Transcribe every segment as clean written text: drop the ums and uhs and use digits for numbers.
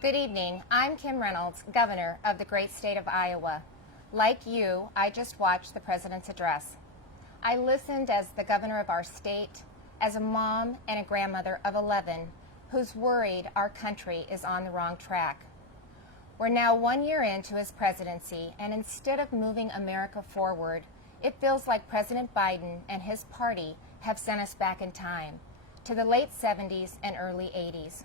Good evening. I'm Kim Reynolds, Governor of the great state of Iowa. Like you, I just watched the President's address. I listened as the governor of our state, as a mom and a grandmother of 11 who's worried our country is on the wrong track. We're now 1 year into his presidency, and instead of moving America forward, it feels like President Biden and his party have sent us back in time to the late 70s and early 80s,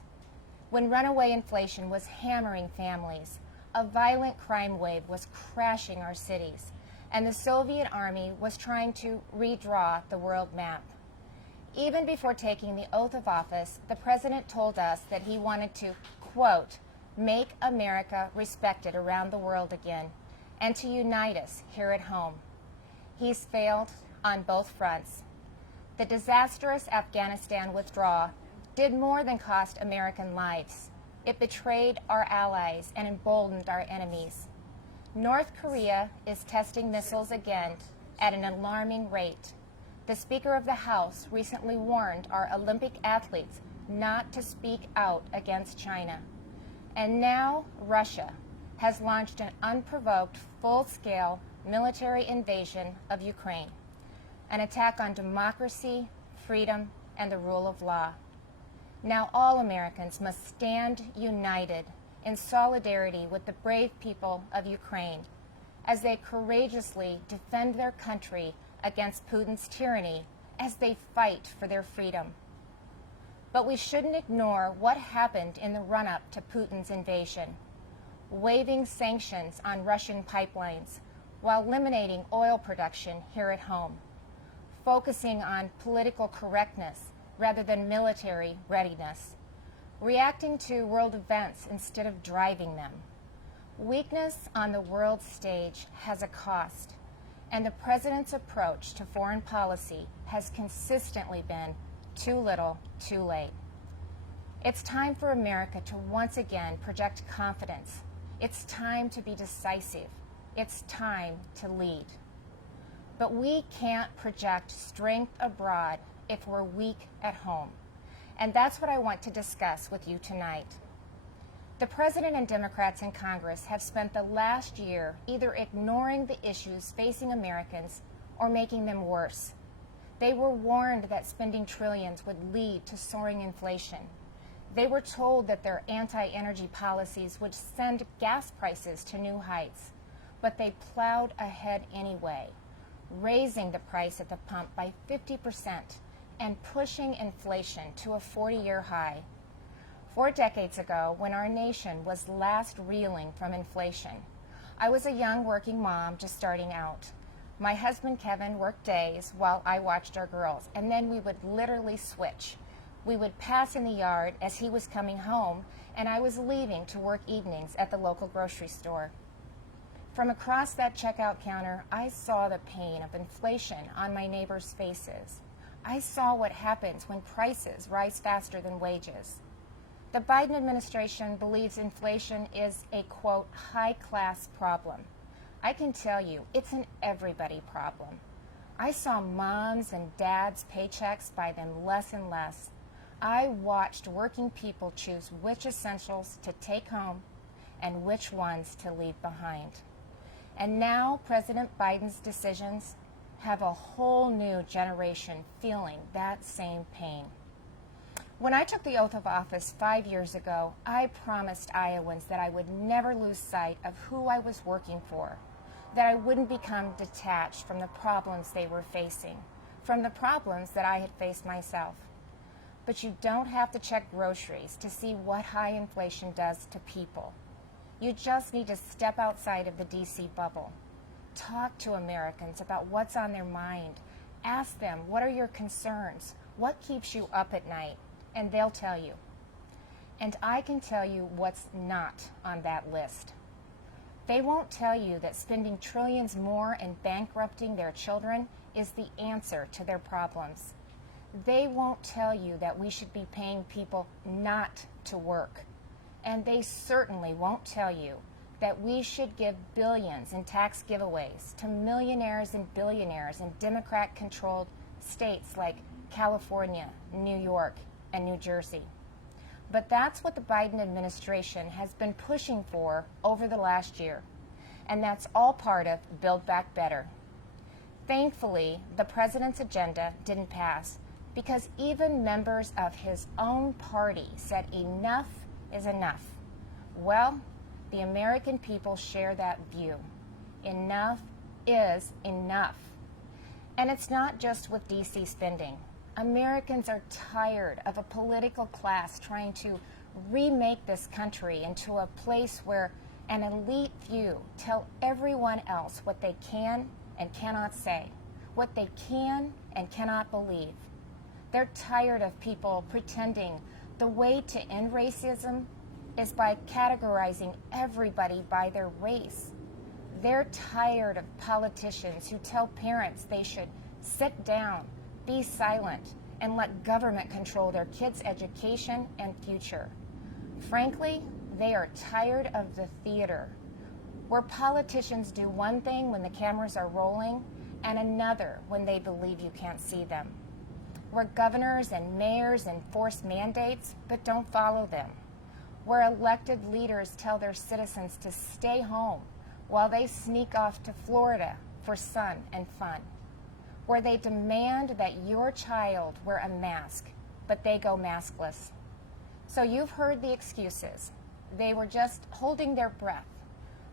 when runaway inflation was hammering families, a violent crime wave was crashing our cities, and the Soviet Army was trying to redraw the world map. Even before taking the oath of office, the president told us that he wanted to, quote, make America respected around the world again, and to unite us here at home. He's failed on both fronts. The disastrous Afghanistan withdrawal did more than cost American lives. It betrayed our allies and emboldened our enemies. North Korea is testing missiles again at an alarming rate. The Speaker of the House recently warned our Olympic athletes not to speak out against China. And now Russia has launched an unprovoked, full-scale military invasion of Ukraine, an attack on democracy, freedom, and the rule of law. Now all Americans must stand united in solidarity with the brave people of Ukraine as they courageously defend their country against Putin's tyranny as they fight for their freedom. But we shouldn't ignore what happened in the run-up to Putin's invasion, waiving sanctions on Russian pipelines while eliminating oil production here at home, focusing on political correctness rather than military readiness, reacting to world events instead of driving them. Weakness on the world stage has a cost, and the president's approach to foreign policy has consistently been too little, too late. It's time for America to once again project confidence. It's time to be decisive. It's time to lead. But we can't project strength abroad if we're weak at home. And that's what I want to discuss with you tonight. The President and Democrats in Congress have spent the last year either ignoring the issues facing Americans or making them worse. They were warned that spending trillions would lead to soaring inflation. They were told that their anti-energy policies would send gas prices to new heights, but they plowed ahead anyway, raising the price at the pump by 50% and pushing inflation to a 40-year high. 4 decades ago, when our nation was last reeling from inflation, I was a young working mom just starting out. My husband, Kevin, worked days while I watched our girls, and then we would literally switch. We would pass in the yard as he was coming home, and I was leaving to work evenings at the local grocery store. From across that checkout counter, I saw the pain of inflation on my neighbors' faces. I saw what happens when prices rise faster than wages. The Biden administration believes inflation is a, quote, high-class problem. I can tell you, it's an everybody problem. I saw moms and dads' paychecks buy them less and less. I watched working people choose which essentials to take home and which ones to leave behind. And now President Biden's decisions have a whole new generation feeling that same pain. When I took the oath of office 5 years ago, I promised Iowans that I would never lose sight of who I was working for, that I wouldn't become detached from the problems they were facing, from the problems that I had faced myself. But you don't have to check groceries to see what high inflation does to people. You just need to step outside of the D.C. bubble. Talk to Americans about what's on their mind. Ask them, what are your concerns? What keeps you up at night? And they'll tell you. And I can tell you what's not on that list. They won't tell you that spending trillions more and bankrupting their children is the answer to their problems. They won't tell you that we should be paying people not to work. And they certainly won't tell you that we should give billions in tax giveaways to millionaires and billionaires in Democrat-controlled states like California, New York, and New Jersey. But that's what the Biden administration has been pushing for over the last year. And that's all part of Build Back Better. Thankfully, the president's agenda didn't pass because even members of his own party said enough is enough. Well, the American people share that view. Enough is enough. And it's not just with D.C. spending. Americans are tired of a political class trying to remake this country into a place where an elite few tell everyone else what they can and cannot say, what they can and cannot believe. They're tired of people pretending the way to end racism is by categorizing everybody by their race. They're tired of politicians who tell parents they should sit down, be silent, and let government control their kids' education and future. Frankly, they are tired of the theater, where politicians do one thing when the cameras are rolling and another when they believe you can't see them. Where governors and mayors enforce mandates but don't follow them. Where elected leaders tell their citizens to stay home while they sneak off to Florida for sun and fun. Where they demand that your child wear a mask, but they go maskless. So you've heard the excuses. They were just holding their breath.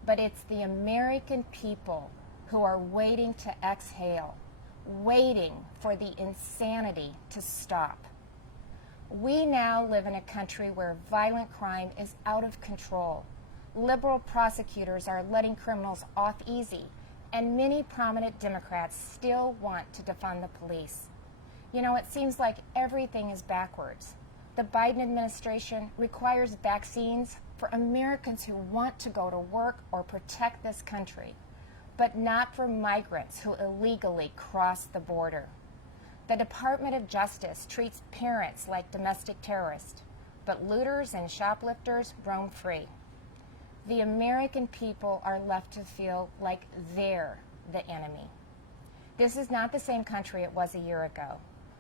But it's the American people who are waiting to exhale, waiting for the insanity to stop. We now live in a country where violent crime is out of control. Liberal prosecutors are letting criminals off easy, and many prominent Democrats still want to defund the police. You know, it seems like everything is backwards. The Biden administration requires vaccines for Americans who want to go to work or protect this country, but not for migrants who illegally cross the border. The Department of Justice treats parents like domestic terrorists, but looters and shoplifters roam free. The American people are left to feel like they're the enemy. This is not the same country it was a year ago.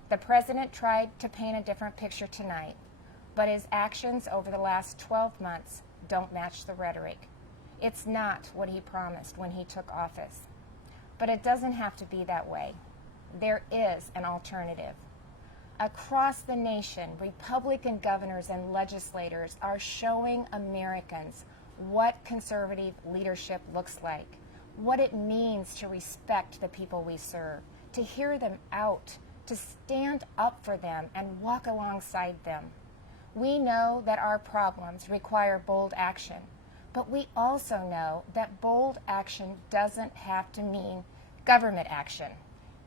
The president tried to paint a different picture tonight, but his actions over the last 12 months don't match the rhetoric. It's not what he promised when he took office. But it doesn't have to be that way. There is an alternative. Across the nation, Republican governors and legislators are showing Americans what conservative leadership looks like, what it means to respect the people we serve, to hear them out, to stand up for them and walk alongside them. We know that our problems require bold action, but we also know that bold action doesn't have to mean government action.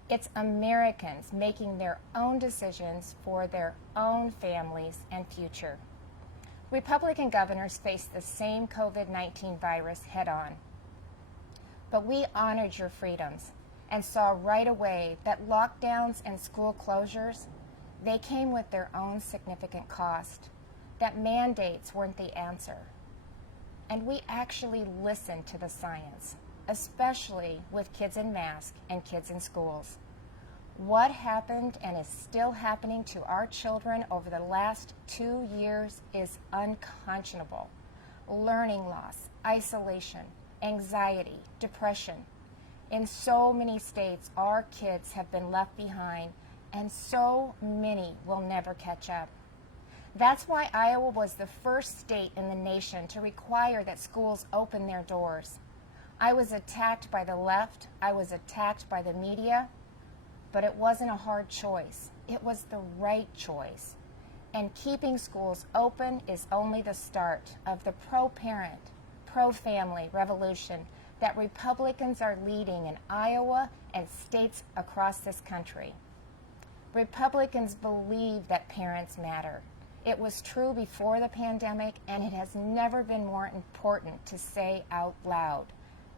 It's Americans making their own decisions for their own families and future. Republican governors face the same COVID-19 virus head-on. But we honored your freedoms and saw right away that lockdowns and school closures, they came with their own significant cost, that mandates weren't the answer. And we actually listened to the science, especially with kids in masks and kids in schools. What happened and is still happening to our children over the last 2 years is unconscionable. Learning loss, isolation, anxiety, depression. In so many states, our kids have been left behind, and so many will never catch up. That's why Iowa was the first state in the nation to require that schools open their doors. I was attacked by the left, I was attacked by the media, but it wasn't a hard choice. It was the right choice. And keeping schools open is only the start of the pro-parent, pro-family revolution that Republicans are leading in Iowa and states across this country. Republicans believe that parents matter. It was true before the pandemic, and it has never been more important to say out loud.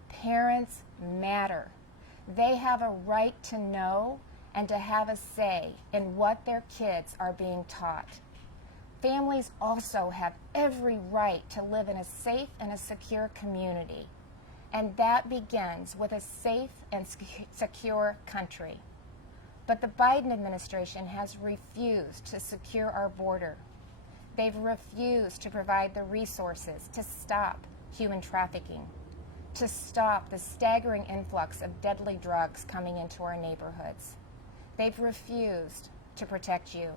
Parents matter. They have a right to know and to have a say in what their kids are being taught. Families also have every right to live in a safe and a secure community, and that begins with a safe and secure country. But the Biden administration has refused to secure our border. They've refused to provide the resources to stop human trafficking, to stop the staggering influx of deadly drugs coming into our neighborhoods. They've refused to protect you.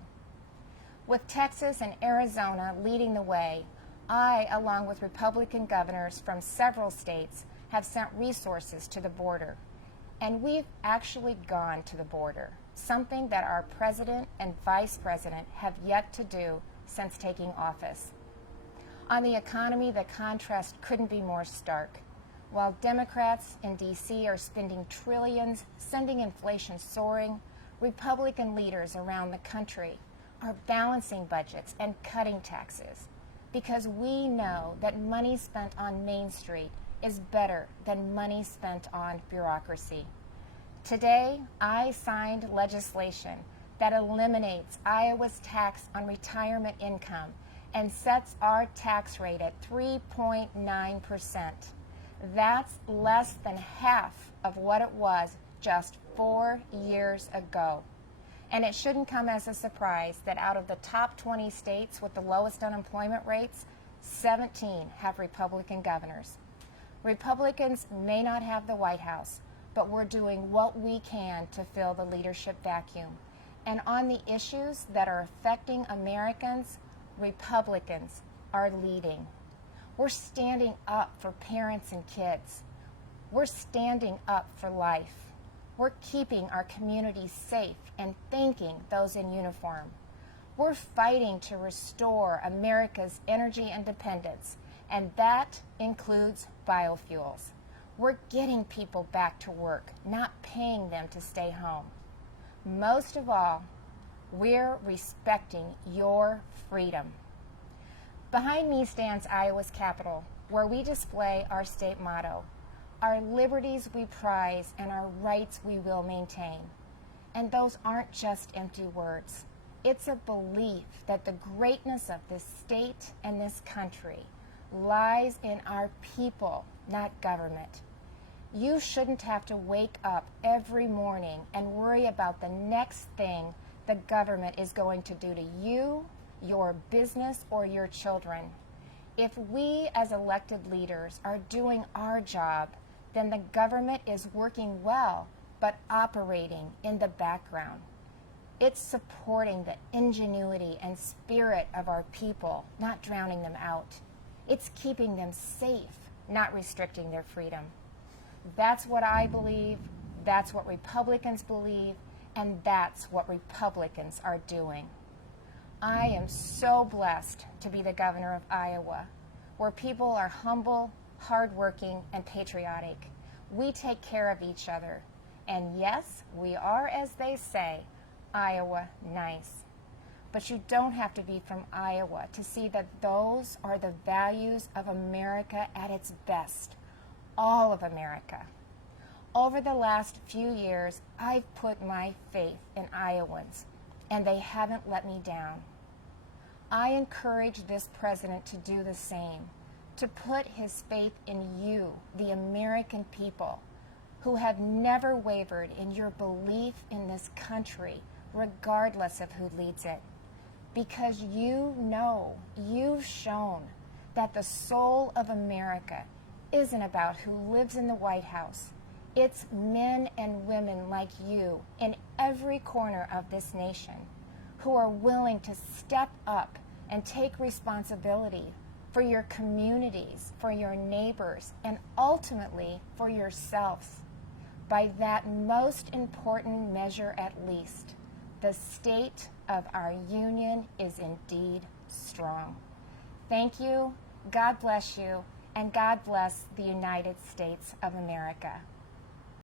With Texas and Arizona leading the way, I, along with Republican governors from several states, have sent resources to the border. And we've actually gone to the border, something that our president and vice president have yet to do since taking office. On the economy, the contrast couldn't be more stark. While Democrats in D.C. are spending trillions, sending inflation soaring, Republican leaders around the country are balancing budgets and cutting taxes because we know that money spent on Main Street is better than money spent on bureaucracy. Today, I signed legislation that eliminates Iowa's tax on retirement income and sets our tax rate at 3.9%. That's less than half of what it was just 4 years ago. And it shouldn't come as a surprise that out of the top 20 states with the lowest unemployment rates, 17 have Republican governors. Republicans may not have the White House, but we're doing what we can to fill the leadership vacuum. And on the issues that are affecting Americans, Republicans are leading. We're standing up for parents and kids. We're standing up for life. We're keeping our communities safe and thanking those in uniform. We're fighting to restore America's energy independence, and that includes biofuels. We're getting people back to work, not paying them to stay home. Most of all, we're respecting your freedom. Behind me stands Iowa's Capitol, where we display our state motto, our liberties we prize and our rights we will maintain. And those aren't just empty words. It's a belief that the greatness of this state and this country lies in our people, not government. You shouldn't have to wake up every morning and worry about the next thing the government is going to do to you, your business, or your children. If we as elected leaders are doing our job, then the government is working well, but operating in the background. It's supporting the ingenuity and spirit of our people, not drowning them out. It's keeping them safe, not restricting their freedom. That's what I believe, that's what Republicans believe, and that's what Republicans are doing. I am so blessed to be the governor of Iowa, where people are humble, hardworking, and patriotic. We take care of each other. And yes, we are, as they say, Iowa nice. But you don't have to be from Iowa to see that those are the values of America at its best, all of America. Over the last few years, I've put my faith in Iowans, and they haven't let me down. I encourage this president to do the same, to put his faith in you, the American people, who have never wavered in your belief in this country, regardless of who leads it. Because you know, you've shown that the soul of America isn't about who lives in the White House. It's men and women like you in every corner of this nation who are willing to step up and take responsibility for your communities, for your neighbors, and ultimately for yourselves. By that most important measure at least, the state of our union is indeed strong. Thank you, God bless you, and God bless the United States of America.